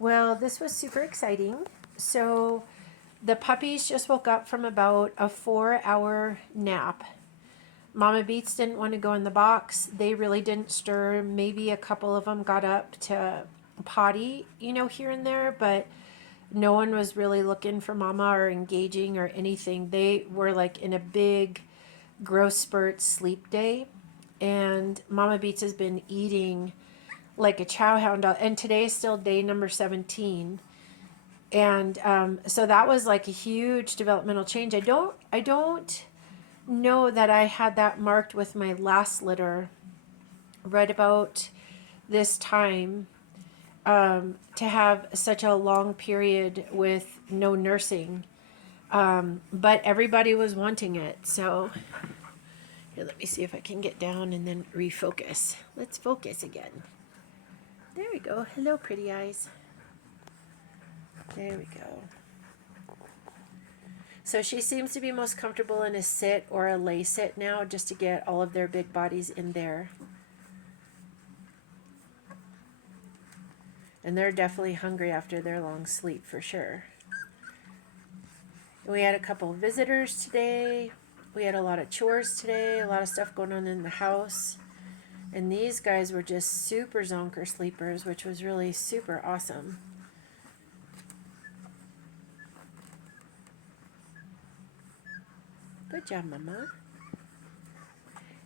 Well, this was super exciting. So the puppies just woke up from about a 4 hour nap. Mama Beats didn't want to go in the box. They really didn't stir. Maybe a couple of them got up to potty, here and there, but no one was really looking for Mama or engaging or anything. They were like in a big growth spurt sleep day. And Mama Beats has been eating like a chow hound. And today is still day number 17. And so that was like a huge developmental change. I don't know that I had that marked with my last litter right about this time, to have such a long period with no nursing. But everybody was wanting it. So here, let me see if I can get down and then refocus. Let's focus again. There we go. Hello, pretty eyes. There we go. So she seems to be most comfortable in a sit or a lay sit now, just to get all of their big bodies in there. And they're definitely hungry after their long sleep for sure. We had a couple of visitors today. We had a lot of chores today, a lot of stuff going on in the house. And these guys were just super zonker sleepers, which was really super awesome. Good job, Mama.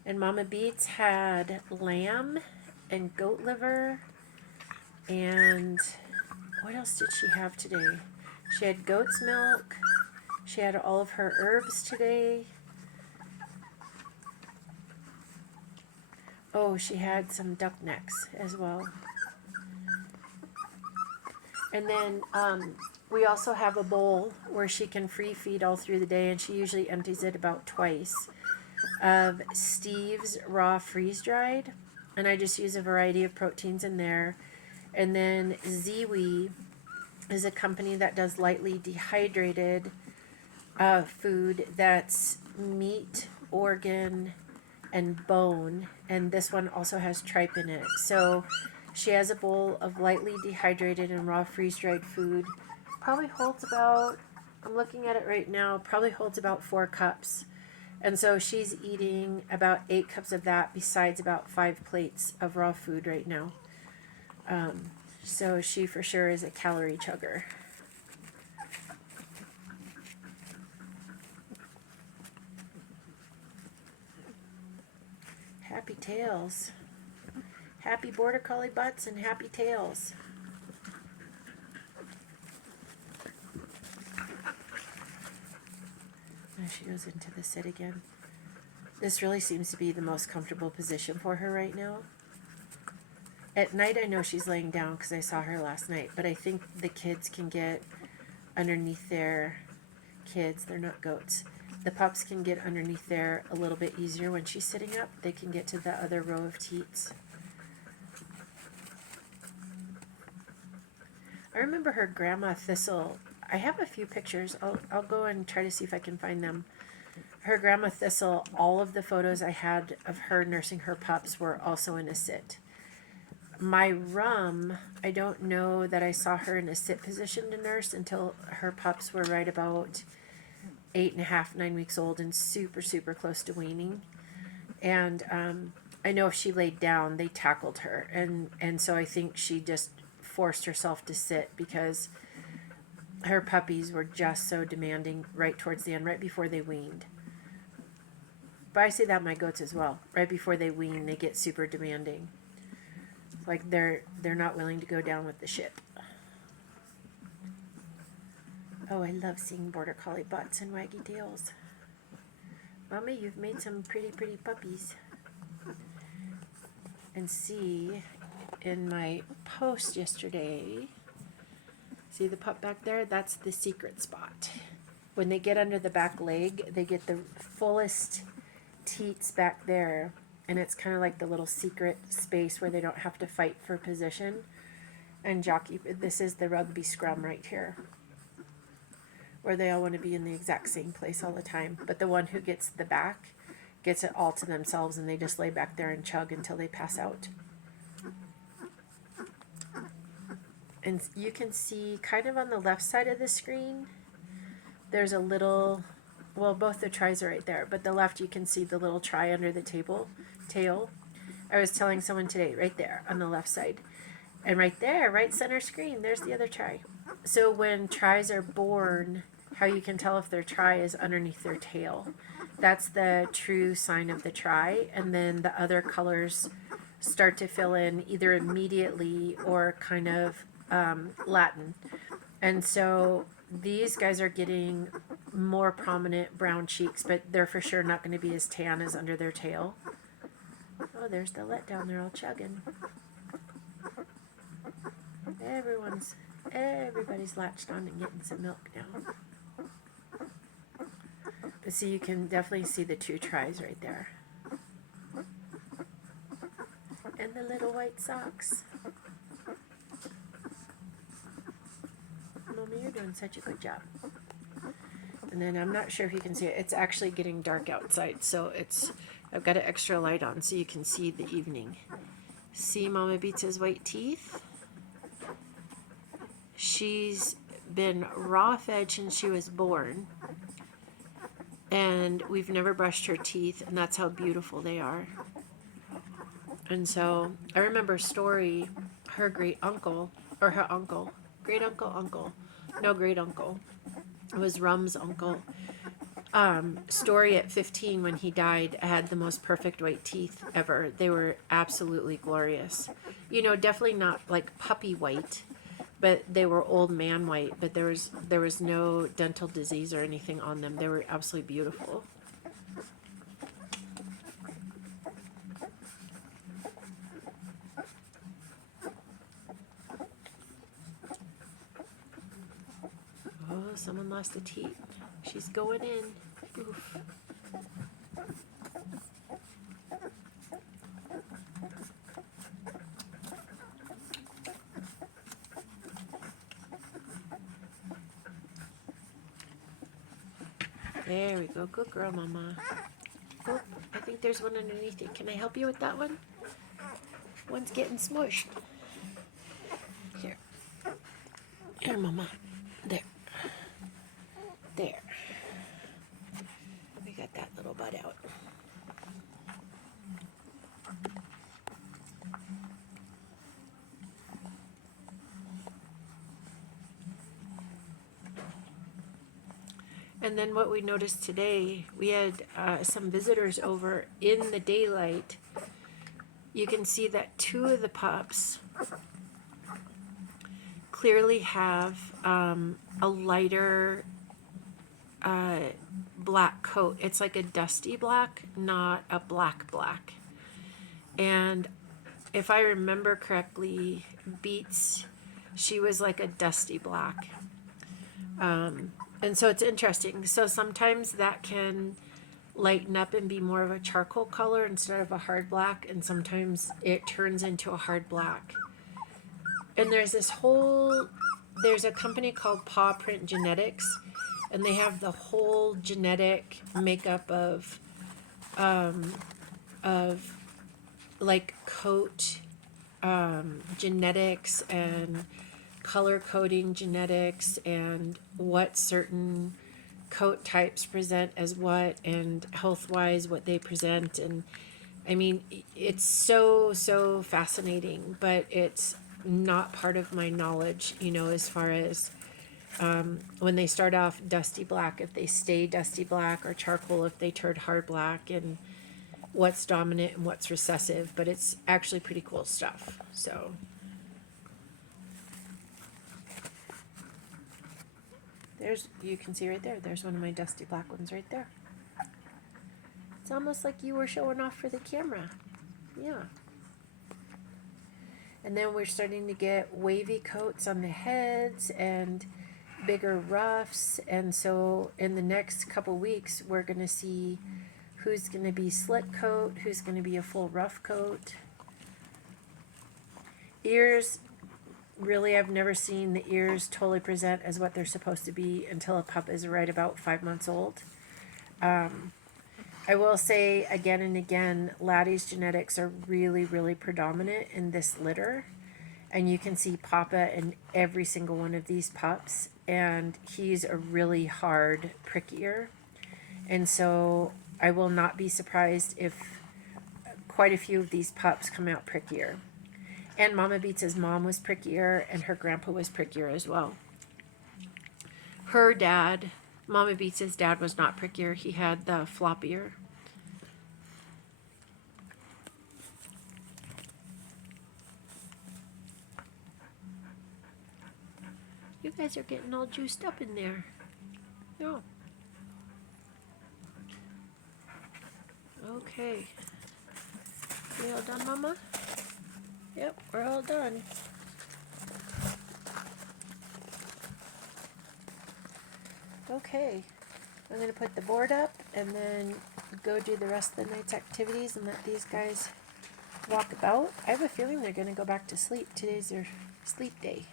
And Mama Beats had lamb and goat liver. And what else did she have today? She had goat's milk. She had all of her herbs today. Oh, she had some duck necks as well. And then we also have a bowl where she can free feed all through the day, and she usually empties it about twice, of Steve's raw freeze dried. And I just use a variety of proteins in there. And then Ziwi is a company that does lightly dehydrated food that's meat, organ, and bone. And this one also has tripe in it. So she has a bowl of lightly dehydrated and raw freeze-dried food. Probably holds about, I'm looking at it right now, probably holds about 4 cups. And so she's eating about 8 cups of that, besides about 5 plates of raw food right now. So she for sure is a calorie chugger. Happy tails. Happy border collie butts and happy tails. There she goes into the sit again. This really seems to be the most comfortable position for her right now. At night I know she's laying down because I saw her last night, but I think the kids can get underneath their kids. They're not goats. The pups can get underneath there a little bit easier when she's sitting up. They can get to the other row of teats. I remember her grandma Thistle. I have a few pictures. I'll go and try to see if I can find them. Her grandma Thistle, all of the photos I had of her nursing her pups were also in a sit. My Rum, I don't know that I saw her in a sit position to nurse until her pups were right about 8.5, 9 weeks old and super, super close to weaning. And I know if she laid down, they tackled her. And so I think she just forced herself to sit because her puppies were just so demanding right towards the end, right before they weaned. But I say that my goats as well. Right before they wean, they get super demanding. Like they're not willing to go down with the ship. Oh, I love seeing border collie butts and waggy tails. Mommy, you've made some pretty, pretty puppies. And see, in my post yesterday, see the pup back there? That's the secret spot. When they get under the back leg, they get the fullest teats back there. And it's kind of like the little secret space where they don't have to fight for position. And jockey, this is the rugby scrum right here, where they all want to be in the exact same place all the time. But the one who gets the back gets it all to themselves, and they just lay back there and chug until they pass out. And you can see kind of on the left side of the screen, there's a little, well, both the tries are right there, but the left you can see the little try under the tail. I was telling someone today, right there on the left side. And right there, right center screen, there's the other try. So when tries are born, how you can tell if their try is underneath their tail. That's the true sign of the try. And then the other colors start to fill in either immediately or kind of Latin. And so these guys are getting more prominent brown cheeks, but they're for sure not going to be as tan as under their tail. Oh, there's the letdown. They're all chugging. Everybody's latched on and getting some milk now. But see, you can definitely see the two tries right there. And the little white socks. Mommy, you're doing such a good job. And then I'm not sure if you can see it. It's actually getting dark outside, so I've got an extra light on so you can see the evening. See Mama Beats' white teeth? She's been raw fed since she was born, and we've never brushed her teeth, and that's how beautiful they are. And so I remember Story, her great uncle, or her uncle, great uncle, it was Rum's uncle. Story at 15 when he died had the most perfect white teeth ever. They were absolutely glorious. You know, definitely not like puppy white, but they were old man white, but there was no dental disease or anything on them. They were absolutely beautiful. Oh, someone lost a teeth. She's going in. Oof. There we go. Good girl, Mama. Oh, I think there's one underneath it. Can I help you with that one? One's getting smushed. Here. Here, Mama. There. There. We got that little bud out. And then what we noticed today, we had some visitors over in the daylight. You can see that two of the pups clearly have a lighter black coat. It's like a dusty black, not a black. And if I remember correctly, Beats, she was like a dusty black. And so it's interesting. So sometimes that can lighten up and be more of a charcoal color instead of a hard black, and sometimes it turns into a hard black. And there's a company called Paw Print Genetics, and they have the whole genetic makeup of like coat genetics and color coding genetics and what certain coat types present as what, and health wise what they present. And I mean, it's so fascinating, but it's not part of my knowledge, you know, as far as when they start off dusty black, if they stay dusty black, or charcoal if they turn hard black, and what's dominant and what's recessive. But it's actually pretty cool stuff. So you can see right there's one of my dusty black ones right there. It's almost like you were showing off for the camera. Yeah. And then we're starting to get wavy coats on the heads and bigger ruffs. And so in the next couple weeks, we're going to see who's going to be slick coat, who's going to be a full rough coat. Ears, really, I've never seen the ears totally present as what they're supposed to be until a pup is right about 5 months old. I will say again and again, Laddie's genetics are really predominant in this litter. And you can see Papa in every single one of these pups. And he's a really hard prick ear. And so I will not be surprised if quite a few of these pups come out prickier. And Mama Beats' mom was prickier, and her grandpa was prickier as well. Her dad, Mama Beats' dad, was not prickier. He had the flop ear. You guys are getting all juiced up in there. Oh. Okay. We all done, Mama? Yep, we're all done. Okay. I'm going to put the board up and then go do the rest of the night's activities and let these guys walk about. I have a feeling they're going to go back to sleep. Today's their sleep day.